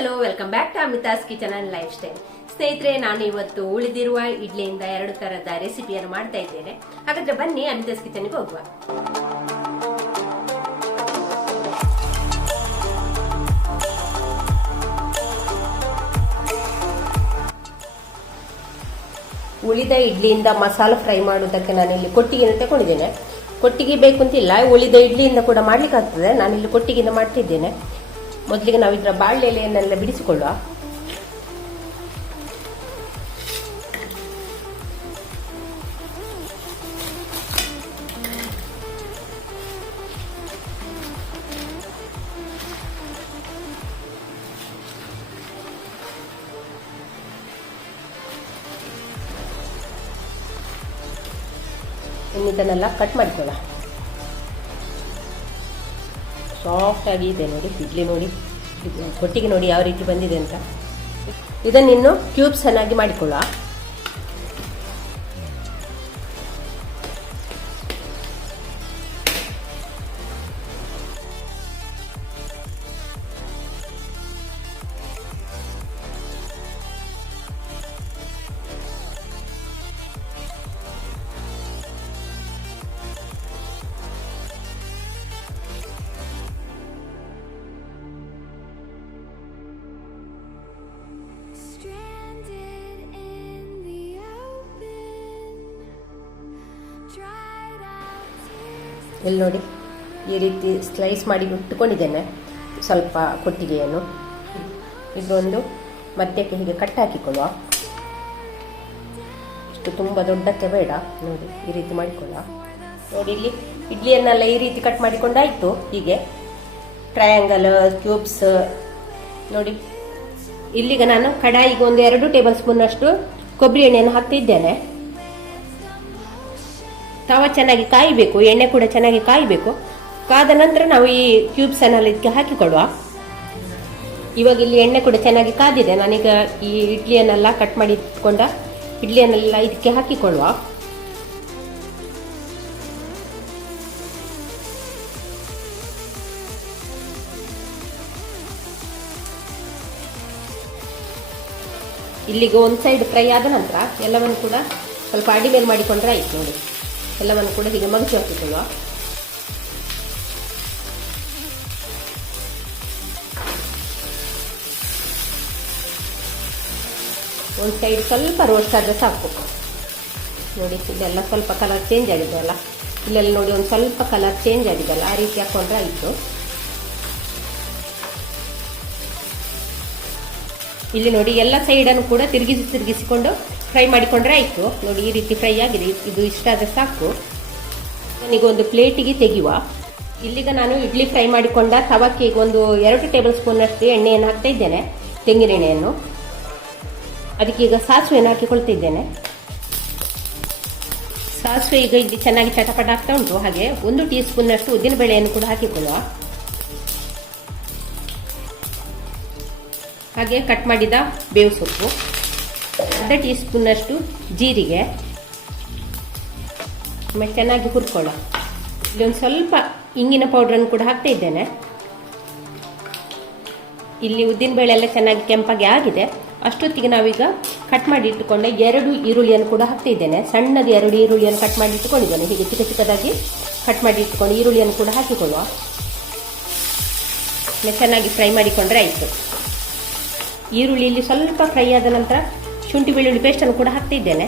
Hello, welcome back to Amita's kitchen and lifestyle. ಸ್ನೇಹಿತರೆ, ನಾನು ಇವತ್ತು ಉಳಿದಿರುವ ಇಡ್ಲಿಯಿಂದ 2 ತರದ ರೆಸಿಪಿಯನ್ನು ಮಾಡ್ತಾ ಇದ್ದೇನೆ. ಹಾಗಾದ್ರೆ ಬನ್ನಿ ಅಮಿತಾಸ್ ಕಿಚನ್ಗೆ ಹೋಗುವ. ಉಳಿದ ಇಡ್ಲಿಯಿಂದ ಮಸಾಲ ಫ್ರೈ ಮಾಡುವುದಕ್ಕೆ ನಾನಿಲ್ಲಿ ಕೊಟ್ಟಿಗೆನ ತಗೊಂಡಿದ್ದೇನೆ. ಕೊಟ್ಟಿಗೆ ಬೇಕು ಅಂತಿಲ್ಲ, ಉಳಿದ ಇಡ್ಲಿಯಿಂದ ಕೂಡ ಮಾಡ್ಲಿಕ್ಕೆ ಆಗ್ತದೆ. ನಾನಿಲ್ಲಿ ಕೊಟ್ಟಿಗೆಯಿಂದ ಮಾಡ್ತಿದ್ದೇನೆ. ಮೊದಲಿಗೆ ನಾವು ಇದರ ಬಾಳೆ ಎಲೆಯನ್ನೆಲ್ಲ ಬಿಡಿಸಿಕೊಳ್ಳುವ. ಇದನ್ನೆಲ್ಲ ಕಟ್ ಮಾಡಿಕೊಳ್ಳ. ಸಾಫ್ಟ್ ಆಗಿ ಇದೆ ನೋಡಿ ಇಡ್ಲಿ. ನೋಡಿ ಕೊಟ್ಟಿಗೆ ನೋಡಿ ಯಾವ ರೀತಿ ಬಂದಿದೆ ಅಂತ. ಇದನ್ನಿನ್ನು ಕ್ಯೂಬ್ಸ್ ಚೆನ್ನಾಗಿ ಮಾಡಿಕೊಳ್ಳುವ. ಇಲ್ಲಿ ನೋಡಿ ಈ ರೀತಿ ಸ್ಲೈಸ್ ಮಾಡಿ ಇಟ್ಟುಕೊಂಡಿದ್ದೇನೆ ಸ್ವಲ್ಪ ಕೊಟ್ಟಿಗೆಯನ್ನು. ಇದೊಂದು ಮಧ್ಯಕ್ಕೆ ಹೀಗೆ ಕಟ್ ಹಾಕಿಕೊಳ್ಳುವ. ಇಷ್ಟು ತುಂಬ ದೊಡ್ಡಕ್ಕೆ ಬೇಡ, ನೋಡಿ ಈ ರೀತಿ ಮಾಡಿಕೊಳ್ಳುವ. ನೋಡಿ ಇಲ್ಲಿ ಇಡ್ಲಿಯನ್ನೆಲ್ಲ ಈ ರೀತಿ ಕಟ್ ಮಾಡಿಕೊಂಡಾಯಿತು. ಹೀಗೆ ಟ್ರಯಾಂಗಲ್ ಕ್ಯೂಬ್ಸ್ ನೋಡಿ. ಇಲ್ಲಿಗೆ ನಾನು ಕಡಾಯಿಗೆ ಒಂದು 2 ಟೇಬಲ್ ಸ್ಪೂನ್ ಅಷ್ಟು ಕೊಬ್ಬರಿ ಎಣ್ಣೆಯನ್ನು ಹಾಕ್ತಿದ್ದೇನೆ. ತವ ಚೆನ್ನಾಗಿ ಕಾಯಬೇಕು, ಎಣ್ಣೆ ಕೂಡ ಚೆನ್ನಾಗಿ ಕಾಯಬೇಕು. ಕಾದ ನಂತರ ನಾವು ಈ ಕ್ಯೂಬ್ಸ್ ಅನ್ನೆಲ್ಲ ಇದಕ್ಕೆ ಹಾಕಿಕೊಳ್ಳುವ. ಇವಾಗ ಇಲ್ಲಿ ಎಣ್ಣೆ ಕೂಡ ಚೆನ್ನಾಗಿ ಕಾದಿದೆ. ನಾನೀಗ ಈ ಇಡ್ಲಿಯನ್ನೆಲ್ಲ ಕಟ್ ಮಾಡಿ ಇಟ್ಕೊಂಡ ಇಡ್ಲಿಯನ್ನೆಲ್ಲ ಇದಕ್ಕೆ ಹಾಕಿಕೊಳ್ಳುವ. ಇಲ್ಲಿಗೆ ಒಂದು ಸೈಡ್ ಫ್ರೈ ಆದ ನಂತರ ಎಲ್ಲವನ್ನು ಕೂಡ ಸ್ವಲ್ಪ ಅಡಿಮೇಲೆ ಮಾಡಿಕೊಂಡ್ರೆ ಆಯ್ತು. ನೋಡಿ ಎಲ್ಲವನ್ನು ಕೂಡ ಹೀಗೆ ಮಗಚಿ ಹಾಕಿಕೊಳ್ಳುವ. ಒಂದು ಸೈಡ್ ಸ್ವಲ್ಪ ರೋಸ್ಟ್ ಆದ್ರೆ ಸಾಕು. ನೋಡಿ ಇದೆಲ್ಲ ಸ್ವಲ್ಪ ಕಲರ್ ಚೇಂಜ್ ಆಗಿದೆ ಅಲ್ಲ, ಇಲ್ಲೆಲ್ಲ ನೋಡಿ ಒಂದು ಸ್ವಲ್ಪ ಕಲರ್ ಚೇಂಜ್ ಆಗಿದೆ ಅಲ್ಲ, ಆ ರೀತಿ ಹಾಕೊಂಡ್ರೆ ಆಯಿತು. ಇಲ್ಲಿ ನೋಡಿ ಎಲ್ಲ ಸೈಡನ್ನು ಕೂಡ ತಿರುಗಿಸಿಕೊಂಡು ಫ್ರೈ ಮಾಡಿಕೊಂಡ್ರೆ ಆಯಿತು. ನೋಡಿ ಈ ರೀತಿ ಫ್ರೈ ಆಗಿದೆ. ಇದು ಇಷ್ಟ ಆದರೆ ಸಾಕು. ನನಗೆ ಒಂದು ಪ್ಲೇಟಿಗೆ ತೆಗೆಯುವ. ಇಲ್ಲಿಗ ನಾನು ಇಡ್ಲಿ ಫ್ರೈ ಮಾಡಿಕೊಂಡ ತವಕ್ಕೆ ಈಗ ಒಂದು 2 ಟೇಬಲ್ ಸ್ಪೂನ್ ಅಷ್ಟು ಎಣ್ಣೆಯನ್ನು ಹಾಕ್ತಾ ಇದ್ದೇನೆ, ತೆಂಗಿನ ಎಣ್ಣೆಯನ್ನು. ಅದಕ್ಕೆ ಈಗ ಸಾಸಿವೆಯನ್ನು ಹಾಕಿಕೊಳ್ತಾ ಇದ್ದೇನೆ. ಸಾಸಿವೆ ಈಗ ಇಲ್ಲಿ ಚೆನ್ನಾಗಿ ಚಟಪಟ ಆಗ್ತಾ ಉಂಟು. ಹಾಗೆ 1 ಟೀ ಸ್ಪೂನ್ ಅಷ್ಟು ಉದ್ದಿನ ಬೇಳೆಯನ್ನು ಕೂಡ ಹಾಕಿಕೊಳ್ಳುವ. ಹಾಗೆ ಕಟ್ ಮಾಡಿದ ಬೇವು ಸೊಪ್ಪು, 1/2 ಟೀ ಸ್ಪೂನ್ ಅಷ್ಟು ಜೀರಿಗೆ, ಆಮೇಲೆ ಚೆನ್ನಾಗಿ ಹುರ್ಕೊಳ್ಳೋ. ಇಲ್ಲೊಂದು ಸ್ವಲ್ಪ ಇಂಗಿನ ಪೌಡ್ರನ್ನು ಕೂಡ ಹಾಕ್ತಾ ಇದ್ದೇನೆ. ಇಲ್ಲಿ ಉದ್ದಿನ ಬೇಳೆ ಎಲ್ಲ ಚೆನ್ನಾಗಿ ಕೆಂಪಾಗಿ ಆಗಿದೆ. ಅಷ್ಟೊತ್ತಿಗೆ ನಾವೀಗ ಕಟ್ ಮಾಡಿ ಇಟ್ಟುಕೊಂಡ 2 ಈರುಳ್ಳಿಯನ್ನು ಕೂಡ ಹಾಕ್ತಾ ಇದ್ದೇನೆ. ಸಣ್ಣದು 2 ಈರುಳ್ಳಿಯನ್ನು ಕಟ್ ಮಾಡಿ ಇಟ್ಟುಕೊಂಡಿದ್ದೇನೆ. ಹೀಗೆ ಚಿಕ್ಕದಾಗಿ ಕಟ್ ಮಾಡಿ ಇಟ್ಟುಕೊಂಡು ಈರುಳ್ಳಿಯನ್ನು ಕೂಡ ಹಾಕಿಕೊಳ್ಳುವ. ಚೆನ್ನಾಗಿ ಫ್ರೈ ಮಾಡಿಕೊಂಡ್ರೆ ಆಯಿತು. ಈರುಳ್ಳಿ ಇಲ್ಲಿ ಸ್ವಲ್ಪ ಫ್ರೈ ಆದ ನಂತರ ಶುಂಠಿ ಬೆಳ್ಳುಳ್ಳಿ ಪೇಸ್ಟನ್ನು ಕೂಡ ಹಾಕ್ತಾ ಇದ್ದೇನೆ.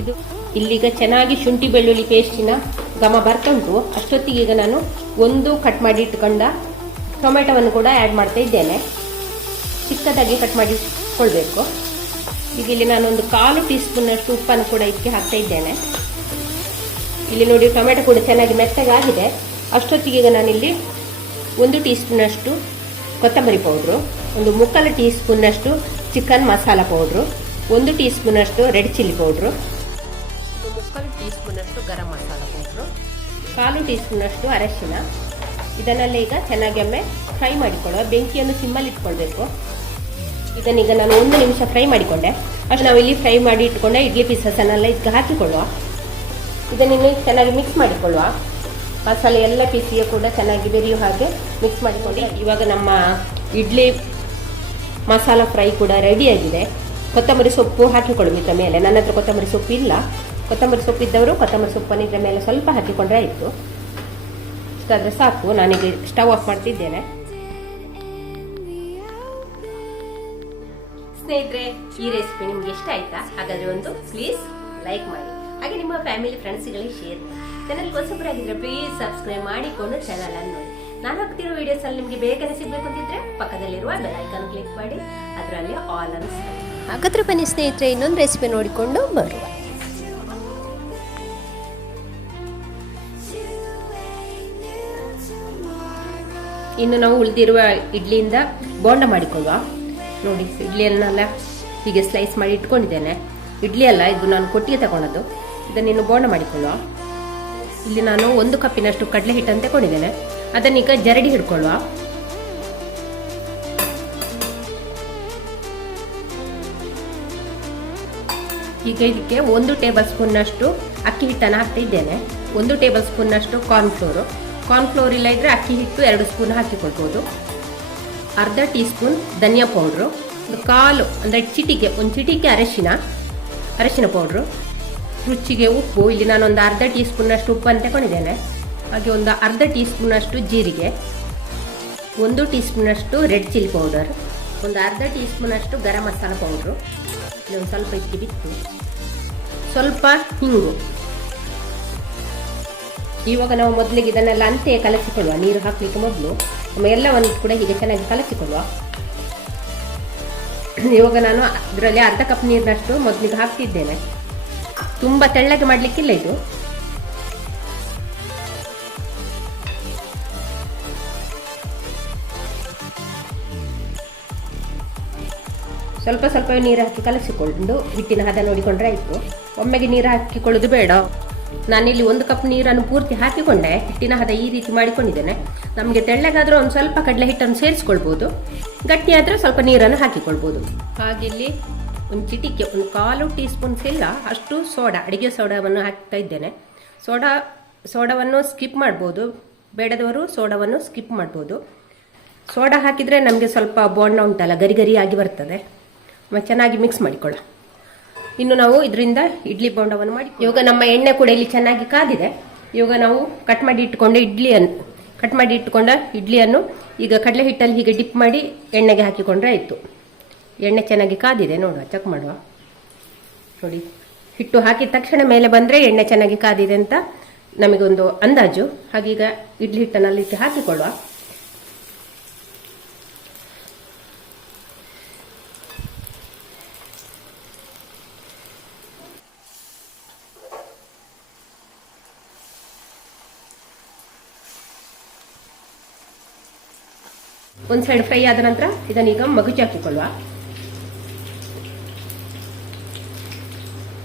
ಇದು ಇಲ್ಲಿಗ ಚೆನ್ನಾಗಿ ಶುಂಠಿ ಬೆಳ್ಳುಳ್ಳಿ ಪೇಸ್ಟಿನ ಘಮ ಬರ್ತಾ ಉಂಟು. ಅಷ್ಟೊತ್ತಿಗೆ ಈಗ ನಾನು 1 ಕಟ್ ಮಾಡಿ ಇಟ್ಕೊಂಡ ಟೊಮೆಟೊವನ್ನು ಕೂಡ ಆ್ಯಡ್ ಮಾಡ್ತಾ ಇದ್ದೇನೆ. ಚಿಕ್ಕದಾಗಿ ಕಟ್ ಮಾಡಿಕೊಳ್ಬೇಕು. ಈಗ ಇಲ್ಲಿ ನಾನೊಂದು 1/4 ಟೀ ಸ್ಪೂನ್ ಅಷ್ಟು ಉಪ್ಪನ್ನು ಕೂಡ ಇದಕ್ಕೆ ಹಾಕ್ತಾ ಇದ್ದೇನೆ. ಇಲ್ಲಿ ನೋಡಿ ಟೊಮೆಟೊ ಕೂಡ ಚೆನ್ನಾಗಿ ಮೆತ್ತಗಾಗಿದೆ. ಅಷ್ಟೊತ್ತಿಗೆ ಈಗ ನಾನಿಲ್ಲಿ 1 ಟೀ ಸ್ಪೂನ್ ಅಷ್ಟು ಕೊತ್ತಂಬರಿ ಪೌಡ್ರು, ಒಂದು 3/4 ಟೀ ಸ್ಪೂನ್ ಅಷ್ಟು chicken masala powder, 1 teaspoon ಅಷ್ಟು red chilli powder, 3/4 teaspoon ಅಷ್ಟು garam masala powder, 1/4 teaspoon ಅಷ್ಟು ಅರಶಿನ. ಇದನ್ನೆಲ್ಲ ಈಗ ಚೆನ್ನಾಗಿ ಒಮ್ಮೆ ಫ್ರೈ ಮಾಡಿಕೊಳ್ಳುವ. ಬೆಂಕಿಯನ್ನು ಸಿಮ್ಮಲ್ಲಿ ಇಟ್ಕೊಳ್ಬೇಕು. ಇದನ್ನೀಗ ನಾನು 1 ನಿಮಿಷ ಫ್ರೈ ಮಾಡಿಕೊಂಡೆ. ಅಷ್ಟು ನಾವಿಲ್ಲಿ ಫ್ರೈ ಮಾಡಿ ಇಟ್ಕೊಂಡ ಇಡ್ಲಿ ಪೀಸಸ್ಸನ್ನೆಲ್ಲ ಇದಕ್ಕೆ ಹಾಕಿಕೊಳ್ಳುವ. ಇದನ್ನು ಚೆನ್ನಾಗಿ ಮಿಕ್ಸ್ ಮಾಡಿಕೊಳ್ಳುವ. ಮಸಾಲೆ ಎಲ್ಲ ಪೀಸಿಗೆ ಕೂಡ ಚೆನ್ನಾಗಿ ಬೆರೆಯುವ ಹಾಗೆ ಮಿಕ್ಸ್ ಮಾಡಿಕೊಂಡು ಇವಾಗ ನಮ್ಮ ಇಡ್ಲಿ ಮಸಾಲ ಫ್ರೈ ಕೂಡ ರೆಡಿಯಾಗಿದೆ. ಕೊತ್ತಂಬರಿ ಸೊಪ್ಪು ಹಾಕಿಕೊಳ್ಳಿ ಇದರ ಮೇಲೆ. ನನ್ನ ಹತ್ರ ಕೊತ್ತಂಬರಿ ಸೊಪ್ಪು ಇಲ್ಲ. ಕೊತ್ತಂಬರಿ ಸೊಪ್ಪು ಇದ್ದವರು ಕೊತ್ತಂಬರಿ ಸೊಪ್ಪನ್ನು ಇದರ ಮೇಲೆ ಸ್ವಲ್ಪ ಹಾಕಿಕೊಂಡ್ರೆ ಆಯಿತು. ಇಷ್ಟಾದರೆ ಸಾಕು. ನಾನೀಗ ಸ್ಟವ್ ಆಫ್ ಮಾಡ್ತಿದ್ದೇನೆ. ಸ್ನೇಹಿತರೆ, ಈ ರೆಸಿಪಿ ನಿಮ್ಗೆ ಇಷ್ಟ ಆಯ್ತಾ? ಹಾಗಾದ್ರೆ ಒಂದು ಪ್ಲೀಸ್ ಲೈಕ್ ಮಾಡಿ, ಹಾಗೆ ನಿಮ್ಮ ಫ್ಯಾಮಿಲಿ ಫ್ರೆಂಡ್ಸ್ಗಳಿಗೆ ಶೇರ್ ಮಾಡಿ. ಚಾನಲ್ ಹೊಸಬರಾಗಿದ್ರೆ ಪ್ಲೀಸ್ ಸಬ್ಸ್ಕ್ರೈಬ್ ಮಾಡಿಕೊಂಡು ಚಾನಲ್ ಅನ್ನು ನೋಡಿ. ನಾನು ಹಾಕ್ತಿರೋ ವಿಡಿಯೋಸ್ ಅಲ್ಲಿ ನಿಮಗೆ ಬೇಗನೆ ಸಿಗ್ಬೇಕು ಅಂತಿದ್ರೆ ಪಕ್ಕದಲ್ಲಿರುವ ಬೆಲ್ ಐಕಾನ್ ಕ್ಲಿಕ್ ಮಾಡಿ ಅದರಲ್ಲಿ ಆಲ್ ಅನ್ನು. ಹಾಗಾದ್ರೆ ಬನ್ನಿ ಸ್ನೇಹಿತರೆ, ಇನ್ನೊಂದು ರೆಸಿಪಿ ನೋಡಿಕೊಂಡು ಬರುವ. ಇನ್ನು ನಾವು ಉಳಿದಿರುವ ಇಡ್ಲಿಯಿಂದ ಬೋಂಡ ಮಾಡಿಕೊಳ್ಳುವ. ನೋಡಿ, ಇಡ್ಲಿಯನ್ನೆಲ್ಲ ಹೀಗೆ ಸ್ಲೈಸ್ ಮಾಡಿ ಇಟ್ಕೊಂಡಿದ್ದೇನೆ. ಇಡ್ಲಿ ಅಲ್ಲ, ಇದು ನಾನು ಕೊಟ್ಟಿಗೆ ತಗೊಂಡದ್ದು. ಇದನ್ನಿನ್ನು ಬೋಂಡ ಮಾಡಿಕೊಳ್ಳುವ. ಇಲ್ಲಿ ನಾನು 1 ಕಪ್ಪಿನಷ್ಟು ಕಡಲೆ ಹಿಟ್ಟನ್ನು ತಗೊಂಡಿದ್ದೇನೆ. ಅದನ್ನೀಗ ಜರಡಿ ಹಿಡ್ಕೊಳ್ಳುವ. ಈಗ ಇದಕ್ಕೆ 1 ಟೇಬಲ್ ಸ್ಪೂನ್ನಷ್ಟು ಅಕ್ಕಿ ಹಿಟ್ಟನ್ನು ಹಾಕ್ತಾ ಇದ್ದೇನೆ. 1 ಟೇಬಲ್ ಸ್ಪೂನ್ನಷ್ಟು ಕಾರ್ನ್ಫ್ಲೋರ್ ಇಲ್ಲ ಇದ್ರೆ ಅಕ್ಕಿ ಹಿಟ್ಟು 2 ಸ್ಪೂನ್ ಹಾಕಿಕೊಳ್ಬೋದು. ಅರ್ಧ ಟೀ ಸ್ಪೂನ್ ಧನಿಯಾ ಪೌಡ್ರು, ಒಂದು ಕಾಲು ಅಂದರೆ ಒಂದು ಚಿಟಿಕೆ ಅರಶಿನ ಪೌಡ್ರು, ರುಚಿಗೆ ಉಪ್ಪು. ಇಲ್ಲಿ ನಾನೊಂದು ಅರ್ಧ ಟೀ ಸ್ಪೂನ್ನಷ್ಟು ಉಪ್ಪನ್ನು ತಗೊಂಡಿದ್ದೇನೆ. ಹಾಗೆ ಒಂದು ಅರ್ಧ ಟೀ ಸ್ಪೂನ್ನಷ್ಟು ಜೀರಿಗೆ, 1 ಟೀ ಸ್ಪೂನಷ್ಟು ರೆಡ್ ಚಿಲ್ಲಿ ಪೌಡರ್, ಒಂದು ಅರ್ಧ ಟೀ ಸ್ಪೂನಷ್ಟು ಗರಂ ಮಸಾಲ ಪೌಡ್ರು, ಒಂದು ಸ್ವಲ್ಪ ಇಕ್ಕಿ ಬಿಟ್ಟು ಸ್ವಲ್ಪ ಹಿಂಗು. ಇವಾಗ ನಾವು ಮೊದಲಿಗೆ ಇದನ್ನೆಲ್ಲ ಅಂತೆಯೇ ಕಲಸಿಕೊಳ್ಳುವ. ನೀರು ಹಾಕಲಿಕ್ಕೆ ಮೊದಲು ಎಲ್ಲವನ್ನು ಕೂಡ ಹೀಗೆ ಚೆನ್ನಾಗಿ ಕಲಸಿಕೊಳ್ಳುವ. ಇವಾಗ ನಾನು ಇದರಲ್ಲಿ ಅರ್ಧ ಕಪ್ ನೀರಿನಷ್ಟು ಮೊದಲಿಗೆ ಹಾಕ್ತಿದ್ದೇನೆ. ತುಂಬ ತೆಳ್ಳಗೆ ಮಾಡಲಿಕ್ಕಿಲ್ಲ ಇದು. ಸ್ವಲ್ಪ ಸ್ವಲ್ಪ ನೀರು ಹಾಕಿ ಕಲಸಿಕೊಂಡು ಹಿಟ್ಟಿನ ಹದ ನೋಡಿಕೊಂಡ್ರೆ ಆಯಿತು. ಒಮ್ಮೆಗೆ ನೀರು ಹಾಕಿಕೊಳ್ಳೋದು ಬೇಡ. ನಾನಿಲ್ಲಿ 1 ಕಪ್ ನೀರನ್ನು ಪೂರ್ತಿ ಹಾಕಿಕೊಂಡೆ. ಹಿಟ್ಟಿನ ಹದ ಈ ರೀತಿ ಮಾಡಿಕೊಂಡಿದ್ದೇನೆ. ನಮಗೆ ತೆಳ್ಳಗಾದರೂ ಒಂದು ಸ್ವಲ್ಪ ಕಡಲೆ ಹಿಟ್ಟನ್ನು ಸೇರಿಸ್ಕೊಳ್ಬೋದು. ಗಟ್ಟಿಯಾದರೆ ಸ್ವಲ್ಪ ನೀರನ್ನು ಹಾಕಿಕೊಳ್ಬೋದು. ಹಾಗೆ ಇಲ್ಲಿ ಒಂದು ಚಿಟಿಕೆ, ಒಂದು ಕಾಲು ಟೀ ಸ್ಪೂನ್ಸ್ ಇಲ್ಲ ಅಷ್ಟು ಅಡುಗೆ ಸೋಡಾವನ್ನು ಹಾಕ್ತಾ ಇದ್ದೇನೆ. ಸೋಡಾವನ್ನು ಸ್ಕಿಪ್ ಮಾಡ್ಬೋದು, ಬೇಡದವರು ಸೋಡಾವನ್ನು ಸ್ಕಿಪ್ ಮಾಡ್ಬೋದು. ಸೋಡಾ ಹಾಕಿದರೆ ನಮಗೆ ಸ್ವಲ್ಪ ಬೋಂಡ ಉಂಟಲ್ಲ ಗರಿಯಾಗಿ ಬರ್ತದೆ. ಚೆನ್ನಾಗಿ ಮಿಕ್ಸ್ ಮಾಡಿಕೊಳ್ಳ. ಇನ್ನು ನಾವು ಇದರಿಂದ ಇಡ್ಲಿ ಬೋಂಡವನ್ನು ಮಾಡಿ. ಇವಾಗ ನಮ್ಮ ಎಣ್ಣೆ ಕೂಡ ಇಲ್ಲಿ ಚೆನ್ನಾಗಿ ಕಾದಿದೆ. ಇವಾಗ ನಾವು ಕಟ್ ಮಾಡಿ ಇಟ್ಕೊಂಡ ಇಡ್ಲಿಯನ್ನು ಈಗ ಕಡಲೆ ಹಿಟ್ಟಲ್ಲಿ ಹೀಗೆ ಡಿಪ್ ಮಾಡಿ ಎಣ್ಣೆಗೆ ಹಾಕಿಕೊಂಡ್ರೆ ಆಯಿತು. ಎಣ್ಣೆ ಚೆನ್ನಾಗಿ ಕಾದಿದೆ, ನೋಡುವ, ಚೆಕ್ ಮಾಡುವ. ನೋಡಿ, ಹಿಟ್ಟು ಹಾಕಿದ ತಕ್ಷಣ ಮೇಲೆ ಬಂದರೆ ಎಣ್ಣೆ ಚೆನ್ನಾಗಿ ಕಾದಿದೆ ಅಂತ ನಮಗೊಂದು ಅಂದಾಜು. ಹಾಗೀಗ ಇಡ್ಲಿ ಹಿಟ್ಟನಲ್ಲಿ ಹಾಕಿಕೊಳ್ಳುವ. ಒಂದು ಸೈಡ್ ಫ್ರೈ ಆದ ನಂತರ ಇದನ್ನೀಗ ಮಗುಚಿ ಹಾಕಿಕೊಳ್ಳುವ.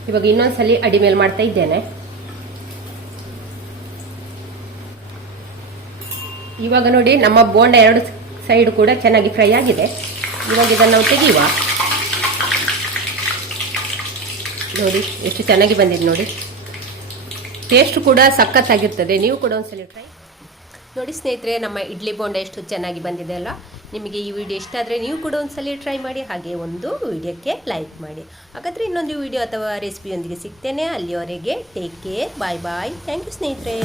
ಇವಾಗ ಇನ್ನೊಂದ್ಸಲಿ ಅಡಿ ಮೇಲೆ ಮಾಡ್ತಾ ಇದ್ದೇನೆ. ಇವಾಗ ನೋಡಿ, ನಮ್ಮ ಬೋಂಡ 2 ಸೈಡ್ ಕೂಡ ಚೆನ್ನಾಗಿ ಫ್ರೈ ಆಗಿದೆ. ಇವಾಗ ಇದನ್ನು ನಾವು ತೆಗೆಯುವ. ನೋಡಿ ಎಷ್ಟು ಚೆನ್ನಾಗಿ ಬಂದಿದೆ ನೋಡಿ. ಟೇಸ್ಟ್ ಕೂಡ ಸಖತ್ತಾಗಿರ್ತದೆ. ನೀವು ಕೂಡ ಒಂದ್ಸಲಿ ಟ್ರೈ ನೋಡಿ. ಸ್ನೇಹಿತರೆ, ನಮ್ಮ ಇಡ್ಲಿ ಬೋಂಡ ಎಷ್ಟು ಚೆನ್ನಾಗಿ ಬಂದಿದೆ ಅಲ್ಲ. ನಿಮಗೆ ಈ ವಿಡಿಯೋ ಇಷ್ಟ ಆದರೆ ನೀವು ಕೂಡ ಒಂದ್ಸಲಿ ಟ್ರೈ ಮಾಡಿ. ಹಾಗೆ ಒಂದು ವಿಡಿಯೋಕ್ಕೆ ಲೈಕ್ ಮಾಡಿ. ಹಾಗಾದರೆ ಇನ್ನೊಂದು ವಿಡಿಯೋ ಅಥವಾ ರೆಸಿಪಿಯೊಂದಿಗೆ ಸಿಗ್ತೇನೆ. ಅಲ್ಲಿಯವರೆಗೆ take care, bye bye. Thank you ಸ್ನೇಹಿತರೆ.